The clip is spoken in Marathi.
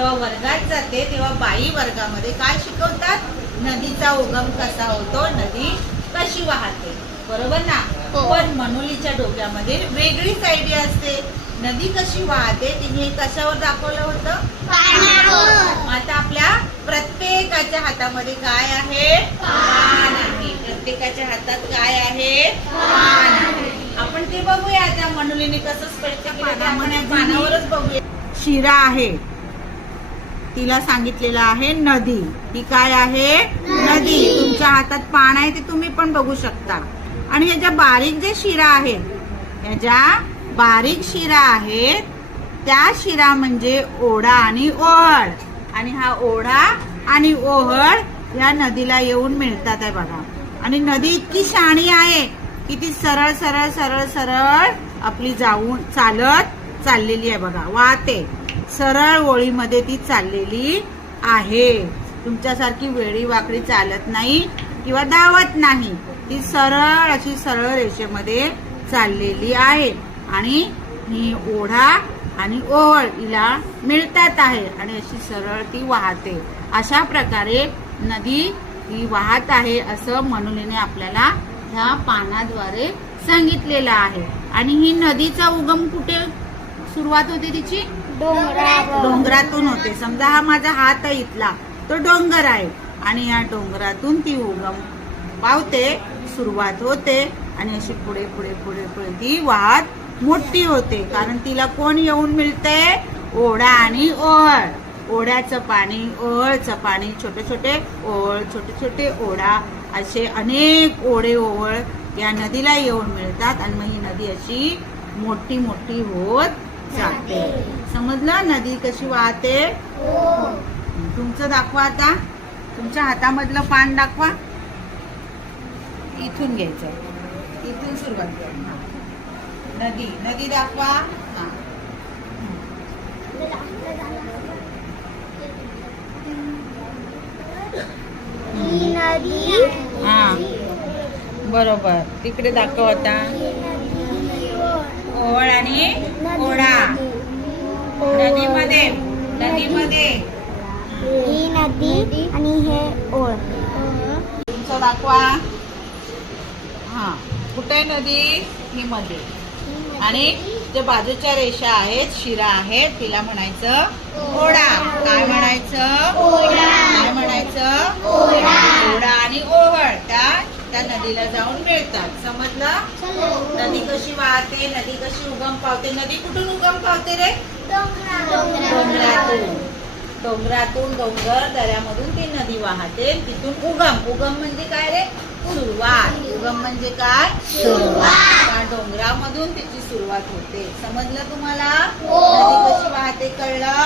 जेव्हा वर्गात जाते तेव्हा बाई वर्गामध्ये काय शिकवतात? नदीचा उगम कसा होतो, नदी कशी वाहते, बरोबर ना? पण मनुलीच्या डोक्यामध्ये वेगळीच आयडिया असते. नदी कशी वाहते तिने कशावर दाखवलं होतं? पाण्यावर. आता आपल्या प्रत्येकाच्या हातामध्ये काय आहे? पान आहे. प्रत्येकाच्या हातात काय आहे? पान आहे. आपण ते बघूया. त्या मनुलीने कसं स्पष्ट केलं आपण या पानावरच बघूया. शिरा आहे, तिला सांगितलेलं आहे नदी. ती काय आहे? नदी. तुमच्या हातात पान आहे ते तुम्ही पण बघू शकता. आणि ह्याच्या बारीक जे शिरा आहेत, ह्याच्या बारीक शिरा आहेत, त्या शिरा म्हणजे ओढा आणि ओहळ. आणि हा ओढा आणि ओहळ या नदीला येऊन मिळतात आहे बघा. आणि नदी इतकी शहाणी आहे की ती सरळ सरळ सरळ सरळ आपली जाऊन चालत चाललेली आहे बघा, वाहते. सरळ ओळीमध्ये ती चाललेली आहे. तुमच्यासारखी वेळी वाकडी चालत नाही किंवा धावत नाही. ती सरळ अशी सरळ रेषेमध्ये चाललेली आहे. आणि ही ओढा आणि ओहळ हिला मिळतात आहे आणि अशी सरळ ती वाहते. अशा प्रकारे नदी ही वाहत आहे असं मनुलीने आपल्याला ह्या पानाद्वारे सांगितलेलं आहे. आणि ही नदीचा उगम कुठे सुरुवात होते तिची? डोंगरातून होते. समजा हा माझा हात आहे, इथला तो डोंगर आहे आणि या डोंगरातून ती उगम पावते, सुरुवात होते आणि अशी पुढे पुढे पुढे पुढे ती वाहत मोठी होते. कारण तिला कोण येऊन मिळते? ओढा आणि ओहळ. ओढ्याचं पाणी, ओहळचं पाणी, छोटे छोटे ओहळ, छोटे छोटे ओढा, असे अनेक ओढे ओहळ या नदीला येऊन मिळतात. आणि मग ही नदी अशी मोठी मोठी होत जाते. समजलं नदी कशी वाहते? तुमचं दाखवा. आता तुमच्या हातामधलं पान दाखवा. इथून घ्यायचं, इथून सुरुवात करा. नदी नदी दाखवा. हा बरोबर. तिकडे दाखव आता. ओळ आणि ओढा. नदीमध्ये नदीमध्ये ही नदी आणि हे ओळ. तुमचं दाखवा. हा कुठे आहे नदी? ही मध्ये. आणि जे बाजूच्या रेषा आहेत, शिरा आहेत, तिला म्हणायचं ओढा. काय म्हणायचं? काय म्हणायचं? ओढा आणि ओहळ त्या नदीला जाऊन मिळतात. समजलं? नदी कशी वाहते, नदी कशी उगम पावते. नदी कुठून उगम पावते रे? डोंगरातून. डोंगरातून, डोंगर दऱ्यामधून ती नदी वाहते. तिथून उगम. उगम म्हणजे काय रे? सुरुवात. उगम म्हणजे काय? सुरुवात. डोंगरामधून तिची सुरुवात होते. समजलं तुम्हाला? नदी कशी वाहते कळलं?